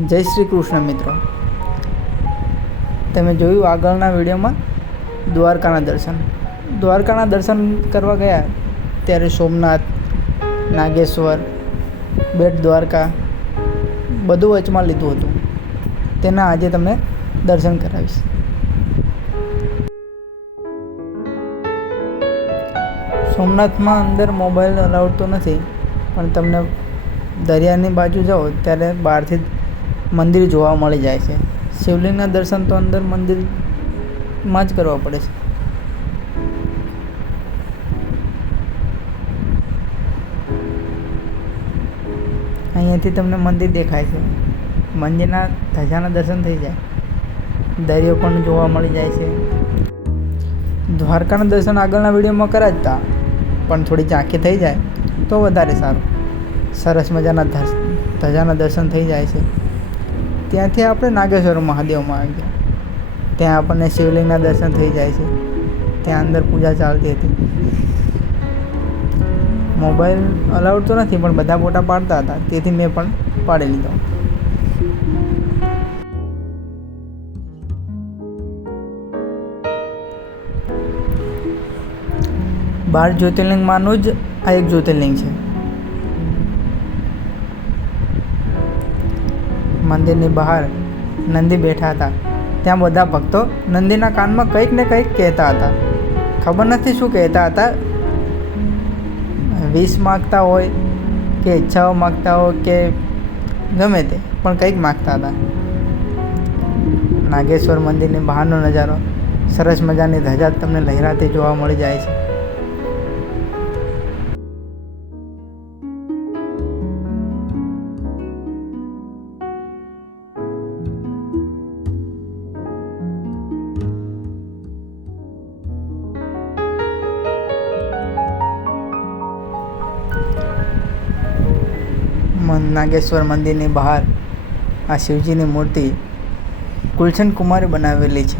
જય શ્રી કૃષ્ણ મિત્રો, તમે જોયું આગળના વિડીયોમાં દ્વારકાના દર્શન કરવા ગયા ત્યારે સોમનાથ, નાગેશ્વર, બેટ દ્વારકા બધું વચમાં લીધું હતું. તેના આજે તમને દર્શન કરાવીશ. સોમનાથમાં અંદર મોબાઈલ અલાઉડ તો નથી, પણ તમને દરિયાની બાજુ જાઓ ત્યારે બહારથી મંદિર જોવા મળી જાય છે. શિવલિંગના દર્શન તો અંદર મંદિરમાં જ કરવા પડે છે. અહીંયાથી તમને મંદિર દેખાય છે. મંદિરના ધજાના દર્શન થઈ જાય, દરિયો પણ જોવા મળી જાય છે. દ્વારકાના દર્શન આગળના વિડીયોમાં કરાવતા, પણ થોડી ઝાંખી થઈ જાય તો વધારે સારું. સરસ મજાના ધજાના દર્શન થઈ જાય છે. ત્યાંથી આપણે નાગેશ્વર મહાદેવમાં આવી ગયા. ત્યાં આપણને શિવલિંગના દર્શન થઈ જાય છે. ત્યાં અંદર પૂજા ચાલતી હતી. મોબાઈલ અલાઉડ તો નથી, પણ બધા ફોટા પાડતા હતા, તેથી મેં પણ પાડી લીધો. બાર જ્યોતિર્લિંગમાંનું જ આ એક જ્યોતિર્લિંગ છે. મંદિરની બહાર નંદી બેઠા હતા. ત્યાં બધા ભક્તો નંદીના કાનમાં કંઈક ને કંઈક કહેતા હતા. ખબર નથી શું કહેતા હતા. વિશ માગતા હોય કે ઈચ્છાઓ માગતા હોય કે ગમે તે, પણ કંઈક માગતા હતા. નાગેશ્વર મંદિરની બહારનો નજારો, સરસ મજાની ધજા તમને લહેરાતી જોવા મળી જાય છે. નાગેશ્વર મંદિરની બહાર આ શિવજીની મૂર્તિ ગુલશન કુમારે બનાવેલી છે.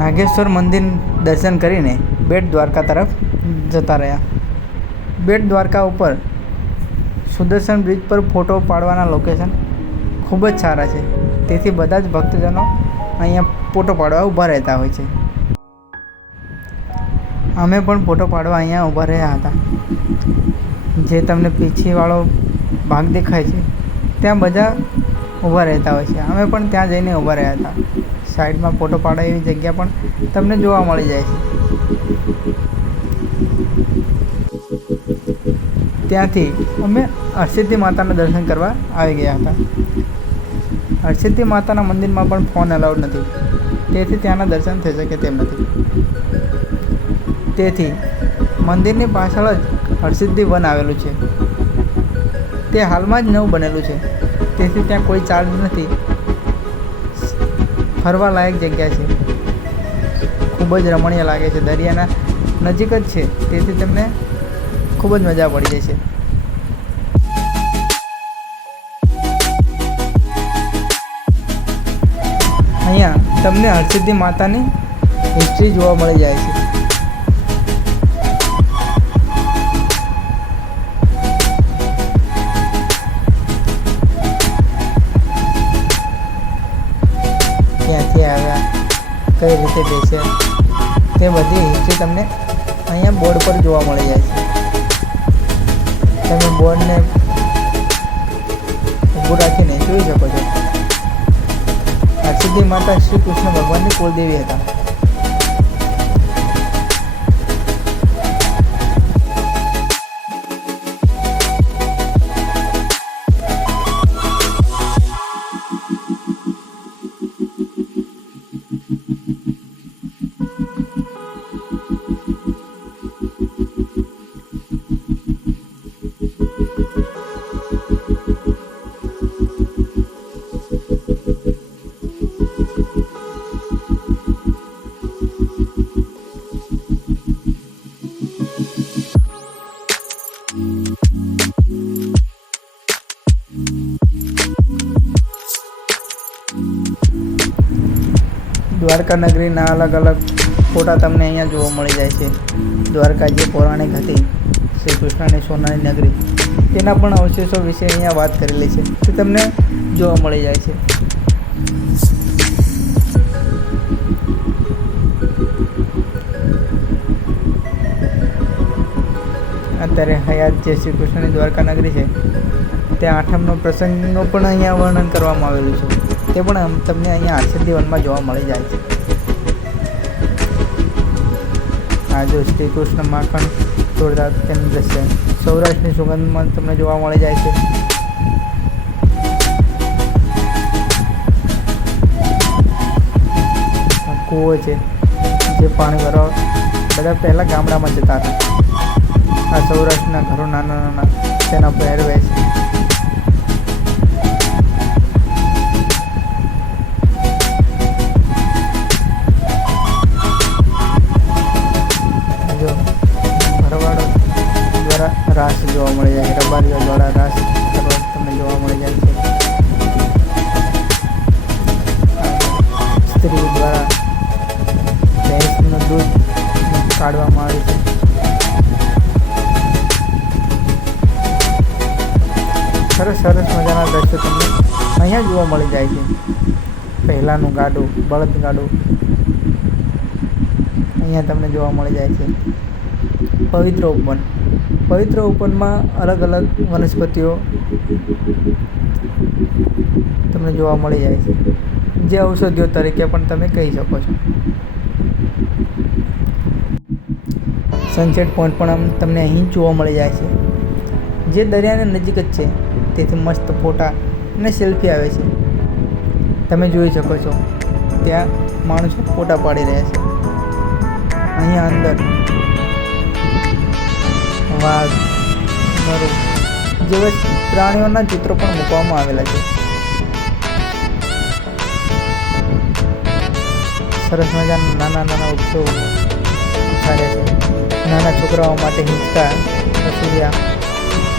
નાગેશ્વર મંદિર દર્શન કરીને બેટ દ્વારકા તરફ જતા રહ્યા. બેટ દ્વારકા ઉપર સુદર્શન બ્રિજ પર ફોટો પાડવાના લોકેશન ખૂબ જ સારા છે. તેથી બધા જ ભક્તજનો અહીંયા ફોટો પાડવા ઊભા રહેતા હોય છે. અમે પણ ફોટો પાડવા અહીંયા ઊભા રહ્યા હતા. જે તમને પીછીવાળો ભાગ દેખાય છે ત્યાં બધા ઊભા રહેતા હોય છે. અમે પણ ત્યાં જઈને ઊભા રહ્યા હતા. સાઈડમાં ફોટો પાડવા એવી જગ્યા પણ તમને જોવા મળી જાય છે. ત્યાંથી અમે હરસિદ્ધિ માતાના દર્શન કરવા આવી ગયા હતા. હરસિદ્ધિ માતાના મંદિરમાં પણ ફોન અલાઉડ નથી, તેથી ત્યાંના દર્શન થઈ શકે તેમ નથી. તેથી મંદિરની પાછળ જ હરસિદ્ધિ વન આવેલું છે. તે હાલમાં જ નવું બનેલું છે, તેથી ત્યાં કોઈ ચાર્જ નથી. ફરવા લાયક જગ્યા છે. ખૂબ જ રમણીય લાગે છે. દરિયાના નજીક જ છે, તેથી તમને ખૂબ જ મજા પડી જશે. અહીંયા તમને હરસિદ્ધિ માતાની હિસ્ટ્રી જોવા મળી જાય છે. ક્યાંથી આવ્યા, કઈ રીતે બેસ્યા, તે બધી હિસ્ટ્રી તમને અહીંયા બોર્ડ પર જોવા મળી જાય છે. તમે બોર્ડને ઊભું રાખીને જોઈ શકો છો. હરસિદ્ધિ માતા શ્રી કૃષ્ણ ભગવાનની કુળદેવી હતા. દ્વારકા નગરીના અલગ અલગ ફોટા તમને અહીંયા જોવા મળી જાય છે. દ્વારકા જે પૌરાણિક હતી શ્રી કૃષ્ણની સોનાની નગરી, તેના પણ અવશેષો વિશે અહીંયા વાત કરેલી છે, તે તમને જોવા મળી જાય છે. અત્યારે હયાત જે શ્રી કૃષ્ણની દ્વારકા નગરી છે, ત્યાં આઠમનો પ્રસંગનો પણ અહીંયા વર્ણન કરવામાં આવેલું છે, તે પણ તમને અહીંયા આરસેદી વનમાં જોવા મળી જાય છે. આ જો શ્રી કૃષ્ણ માખણ જોરદાર તેનું દ્રશ્ય સૌરાષ્ટ્રની સુગંધમાં તમને જોવા મળી જાય છે. કૂવો છે જે પાણી ભરવા બધા પહેલાં ગામડામાં જતા હતા. આ સૌરાષ્ટ્રના ઘરો નાના નાના તેના પહેરવેશ. જો ભરવાડો દ્વારા રાસ જોવા મળી જાય છે, રબારીઓ દ્વારા રાસ કરવા તમને જોવા મળી જાય છે. સ્ત્રી દ્વારા ભેંસનું દૂધ કાઢવામાં આવે છે. સરસ સરસ મજાના દ્રશ્યો તમને અહીંયા જોવા મળી જાય છે. પહેલાંનું ગાડું, બળદ ગાડું અહીંયા તમને જોવા મળી જાય છે. પવિત્ર ઉપવન, પવિત્ર ઉપવનમાં અલગ અલગ વનસ્પતિઓ તમને જોવા મળી જાય છે, જે ઔષધિઓ તરીકે પણ તમે કહી શકો છો. સનસેટ પોઈન્ટ પણ તમને અહીં જોવા મળી જાય છે, જે દરિયાની નજીક જ છે, તેથી મસ્ત ફોટા અને સેલ્ફી આવે છે. તમે જોઈ શકો છો ત્યાં માણસો ફોટા પાડી રહ્યા છે. અહીંયા અંદર વાઘ, મરુ જેવા પ્રાણીઓના ચિત્રો પણ મૂકવામાં આવેલા છે. સરસ મજાના નાના નાના વૃક્ષો ઉછાળ્યા છે. નાના છોકરાઓ માટે હિંચકા, કસુરિયા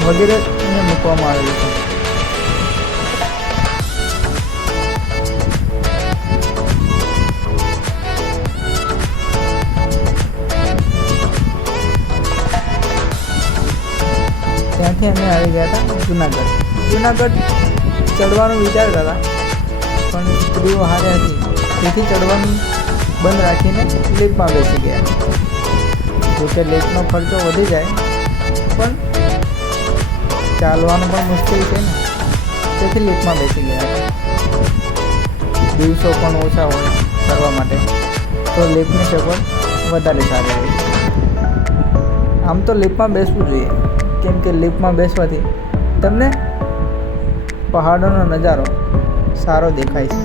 વગેરે અહીંયા મૂકવામાં આવેલું છે. ત્યાંથી અમે આવી ગયા હતા જુનાગઢ. જુનાગઢ ચડવાનું વિચારતા હતા, પણ સ્ત્રીઓ હારે હતી, તેથી ચડવાનું બંધ રાખીને લીફ્ટમાં બેસી ગયા. જોકે લીફ્ટનો ખર્ચો વધી જાય, પણ ચાલવાનું પણ મુશ્કેલ છે ને, તેથી લીફ્ટમાં બેસી ગયા હતા. દિવસો પણ ઓછા હોય કરવા માટે, તો લીફ્ટની સગવડ વધારે સારી હોય. આમ તો લીફ્ટમાં બેસવું જોઈએ, કેમ કે લીફ્ટમાં બેસવાથી તમને પહાડોનો નજારો સારો દેખાય છે.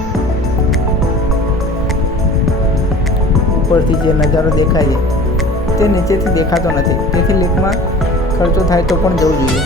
ઉપરથી જે નજારો દેખાય છે તે નીચેથી દેખાતો નથી, તેથી લીફ્ટમાં ખર્ચો થાય તો પણ જવું જોઈએ.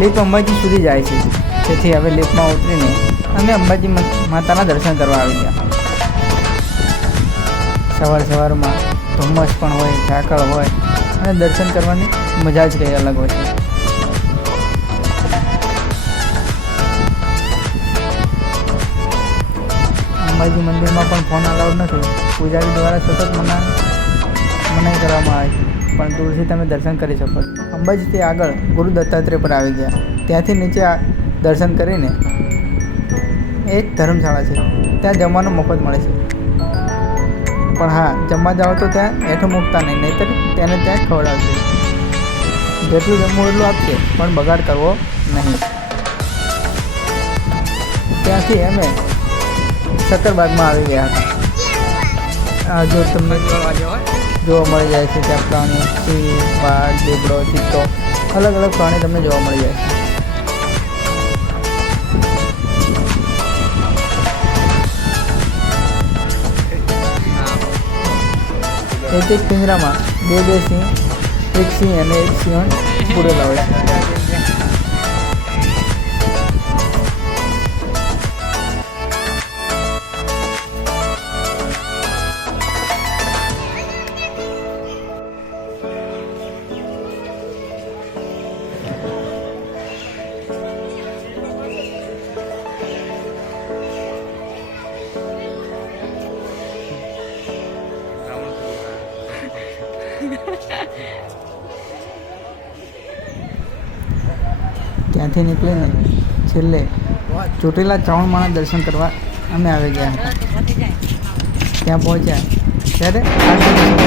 લીફ્ટ અંબાજી સુધી જાય છે, તેથી હવે લીફ્ટમાં ઉતરીને અમે અંબાજી માતાના દર્શન કરવા આવી ગયા. સવાર સવારમાં ધુમ્મસ પણ હોય, ઝાકળ હોય અને દર્શન કરવાની મજા જ કંઈ અલગ હોય છે. અંબાજી મંદિરમાં પણ ફોન અલાઉડ નથી. પૂજારી દ્વારા સતત મનાઈ કરવામાં આવે છે, પણ દૂરથી તમે દર્શન કરી શકો છો. અંબાજીથી આગળ ગુરુ દત્તાત્રેય પર આવી ગયા. ત્યાંથી નીચે દર્શન કરીને એક ધર્મશાળા છે, ત્યાં જમવાનું મફત મળે છે. પણ હા, જમવા જાઓ તો ત્યાં હેઠું મૂકતા નહીં, નહીંતર તેને ત્યાં ખવડાવશે. જેટલું જમવું એટલું આપશે, પણ બગાડ કરવો નહીં. ત્યાંથી અમે સક્કરબાગમાં આવી ગયા હતા. જો તમને જોવા મળી જાય છે ત્યાં પ્રાણીઓ, સિંહ, વાઘ, દીપડો, ચિત્તો, અલગ અલગ પ્રાણી તમને જોવા મળી જાય છે. એક એક પિંજરામાં બે સિંહ, એક સિંહ અને એક સિંહણ પૂરેલા હોય છે. ત્યાંથી નીકળીને છેલ્લે ચોટીલા ચામુંડમાના દર્શન કરવા અમે આવી ગયા હતા. ત્યાં પહોંચ્યા ત્યારે આરતીનો સમય